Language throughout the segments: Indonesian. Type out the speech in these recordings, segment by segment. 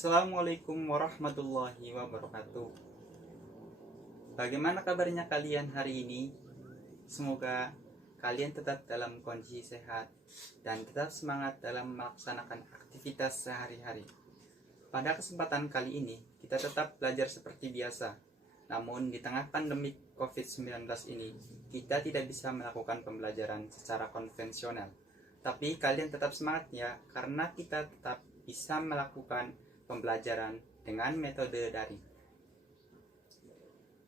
Assalamualaikum warahmatullahi wabarakatuh. Bagaimana kabarnya kalian hari ini? Semoga kalian tetap dalam kondisi sehat dan tetap semangat dalam melaksanakan aktivitas sehari-hari. Pada kesempatan kali ini, kita tetap belajar seperti biasa. Namun di tengah pandemi COVID-19 ini, kita tidak bisa melakukan pembelajaran secara konvensional. Tapi kalian tetap semangat ya, karena kita tetap bisa melakukan pembelajaran dengan metode daring.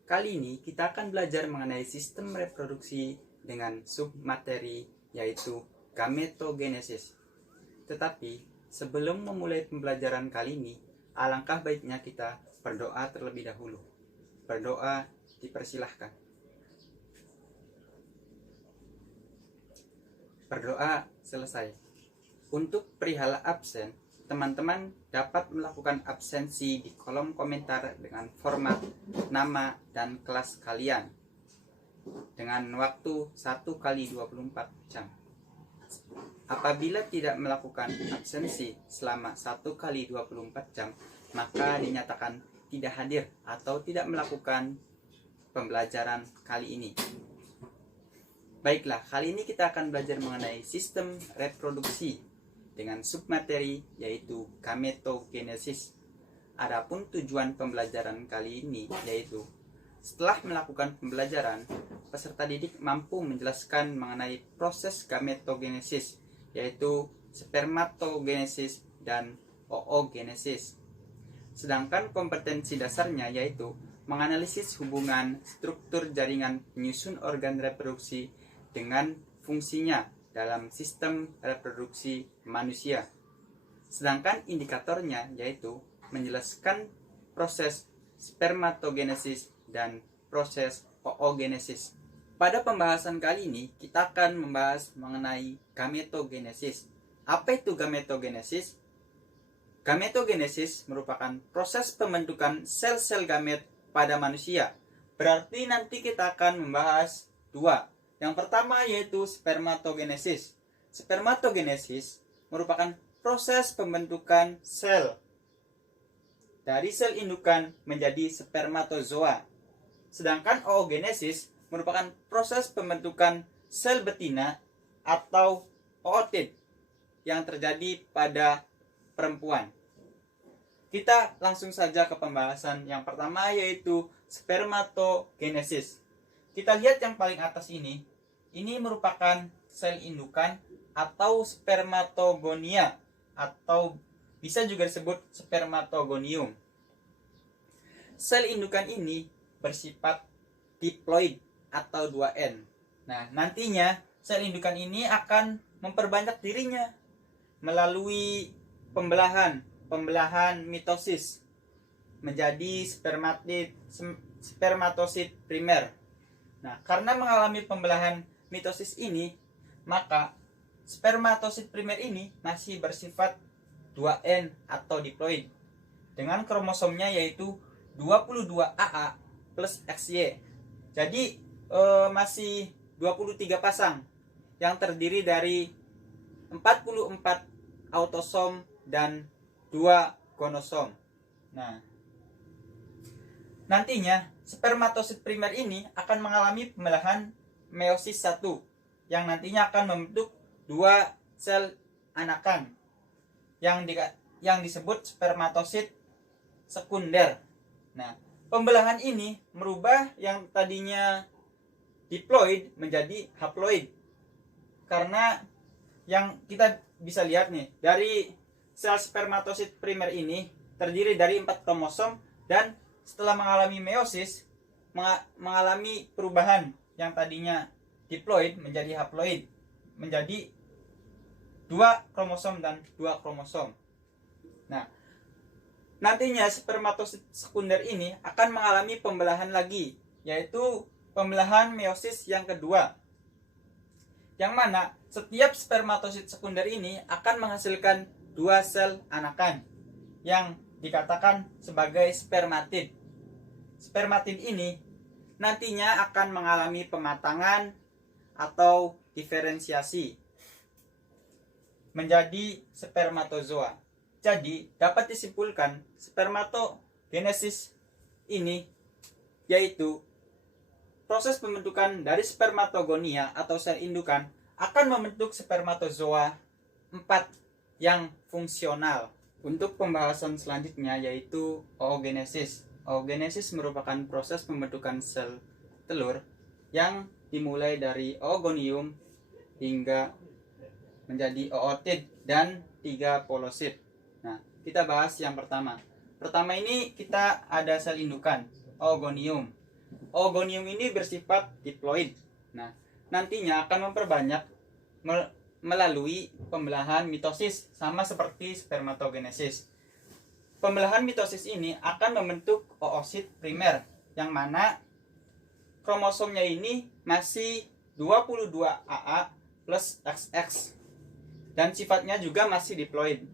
Kali ini kita akan belajar mengenai sistem reproduksi dengan submateri, yaitu gametogenesis. Tetapi sebelum memulai pembelajaran kali ini, alangkah baiknya kita berdoa terlebih dahulu. Berdoa dipersilahkan. Berdoa selesai. Untuk perihal absen, teman-teman dapat melakukan absensi di kolom komentar dengan format nama dan kelas kalian dengan waktu 1x24 jam. Apabila tidak melakukan absensi selama 1x24 jam, maka dinyatakan tidak hadir atau tidak melakukan pembelajaran kali ini. Baiklah, kali ini kita akan belajar mengenai sistem reproduksi dengan submateri, yaitu gametogenesis. Adapun tujuan pembelajaran kali ini yaitu setelah melakukan pembelajaran, peserta didik mampu menjelaskan mengenai proses gametogenesis, yaitu spermatogenesis dan oogenesis. Sedangkan kompetensi dasarnya yaitu menganalisis hubungan struktur jaringan penyusun organ reproduksi dengan fungsinya dalam sistem reproduksi manusia. Sedangkan indikatornya yaitu menjelaskan proses spermatogenesis dan proses oogenesis. Pada pembahasan kali ini kita akan membahas mengenai gametogenesis. Apa itu gametogenesis? Gametogenesis merupakan proses pembentukan sel-sel gamet pada manusia. Berarti nanti kita akan membahas dua. Yang pertama yaitu spermatogenesis. Spermatogenesis merupakan proses pembentukan sel dari sel indukan menjadi spermatozoa. Sedangkan oogenesis merupakan proses pembentukan sel betina atau ootit yang terjadi pada perempuan. Kita langsung saja ke pembahasan yang pertama yaitu spermatogenesis. Kita lihat yang paling atas ini. Ini merupakan sel indukan atau spermatogonia atau bisa juga disebut spermatogonium. Sel indukan ini bersifat diploid atau 2N. Nah, nantinya sel indukan ini akan memperbanyak dirinya melalui pembelahan mitosis menjadi spermatosit primer. Nah, karena mengalami pembelahan mitosis ini, maka spermatosit primer ini masih bersifat 2N atau diploid dengan kromosomnya yaitu 22AA plus XY. Jadi masih 23 pasang yang terdiri dari 44 autosom dan 2 gonosom. Nah, nantinya spermatosit primer ini akan mengalami pembelahan meiosis 1 yang nantinya akan membentuk 2 sel anakan yang disebut spermatosit sekunder. Nah, pembelahan ini merubah yang tadinya diploid menjadi haploid. Karena yang kita bisa lihat nih, dari sel spermatosit primer ini terdiri dari 4 kromosom dan setelah mengalami meiosis mengalami perubahan yang tadinya diploid menjadi haploid, menjadi 2 kromosom dan 2 kromosom. Nah, nantinya spermatosit sekunder ini akan mengalami pembelahan lagi, yaitu pembelahan meiosis yang kedua. Yang mana setiap spermatosit sekunder ini akan menghasilkan 2 sel anakan yang dikatakan sebagai spermatid. Spermatid ini nantinya akan mengalami pematangan atau diferensiasi menjadi spermatozoa. Jadi, dapat disimpulkan spermatogenesis ini yaitu proses pembentukan dari spermatogonia atau sel indukan akan membentuk spermatozoa 4 yang fungsional. Untuk pembahasan selanjutnya yaitu oogenesis. Oogenesis merupakan proses pembentukan sel telur yang dimulai dari oogonium hingga menjadi ootid dan 3 polosit. Nah, kita bahas yang pertama. Pertama ini kita ada sel indukan, oogonium. Oogonium ini bersifat diploid. Nah, nantinya akan memperbanyak melalui pembelahan mitosis, sama seperti spermatogenesis. Pembelahan mitosis ini akan membentuk oosit primer, yang mana kromosomnya ini masih 22 AA plus XX, dan sifatnya juga masih diploid.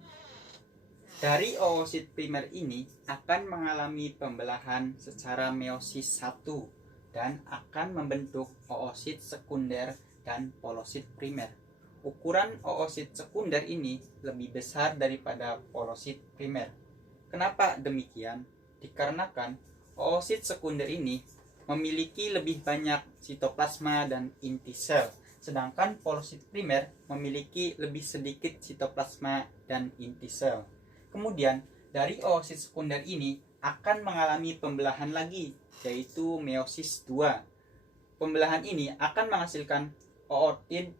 Dari oosit primer ini akan mengalami pembelahan secara meiosis 1 dan akan membentuk oosit sekunder dan polosit primer. Ukuran oosit sekunder ini lebih besar daripada polosit primer. Kenapa demikian? Dikarenakan oosit sekunder ini memiliki lebih banyak sitoplasma dan inti sel, sedangkan polosit primer memiliki lebih sedikit sitoplasma dan inti sel. Kemudian, dari oosit sekunder ini akan mengalami pembelahan lagi, yaitu meiosis 2. Pembelahan ini akan menghasilkan ootid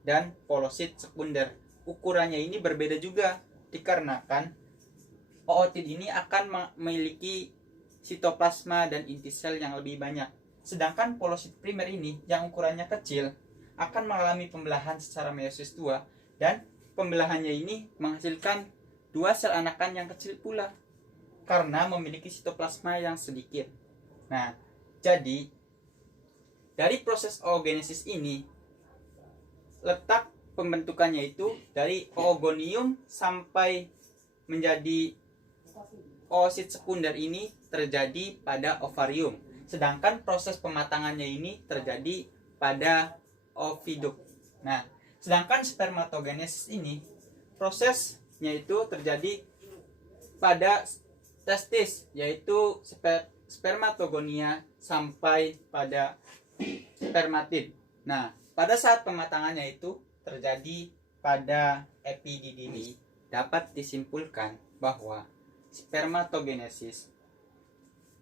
dan polosit sekunder. Ukurannya ini berbeda juga, dikarenakan ootid ini akan memiliki sitoplasma dan inti sel yang lebih banyak. Sedangkan polosit primer ini, yang ukurannya kecil, akan mengalami pembelahan secara meiosis 2, dan pembelahannya ini menghasilkan 2 sel anakan yang kecil pula karena memiliki sitoplasma yang sedikit. Nah, jadi dari proses oogenesis ini letak pembentukannya itu dari oogonium sampai menjadi oosit sekunder ini terjadi pada ovarium, sedangkan proses pematangannya ini terjadi pada oviduk. Nah, sedangkan spermatogenesis ini prosesnya itu terjadi pada testis, yaitu spermatogonia sampai pada spermatid. Nah, pada saat pematangannya itu terjadi pada epididimi, dapat disimpulkan bahwa spermatogenesis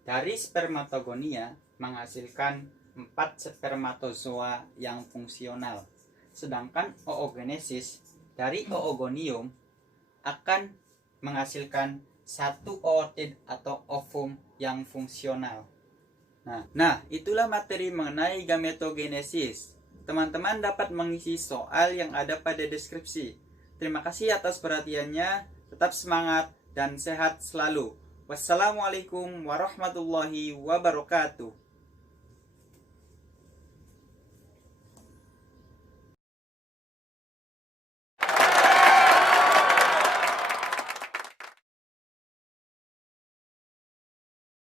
dari spermatogonia menghasilkan 4 spermatozoa yang fungsional, sedangkan oogenesis dari oogonium akan menghasilkan 1 ootid atau ovum yang fungsional. Nah, itulah materi mengenai gametogenesis. Teman-teman dapat mengisi soal yang ada pada deskripsi. Terima kasih atas perhatiannya. Tetap semangat dan sehat selalu. Wassalamualaikum warahmatullahi wabarakatuh.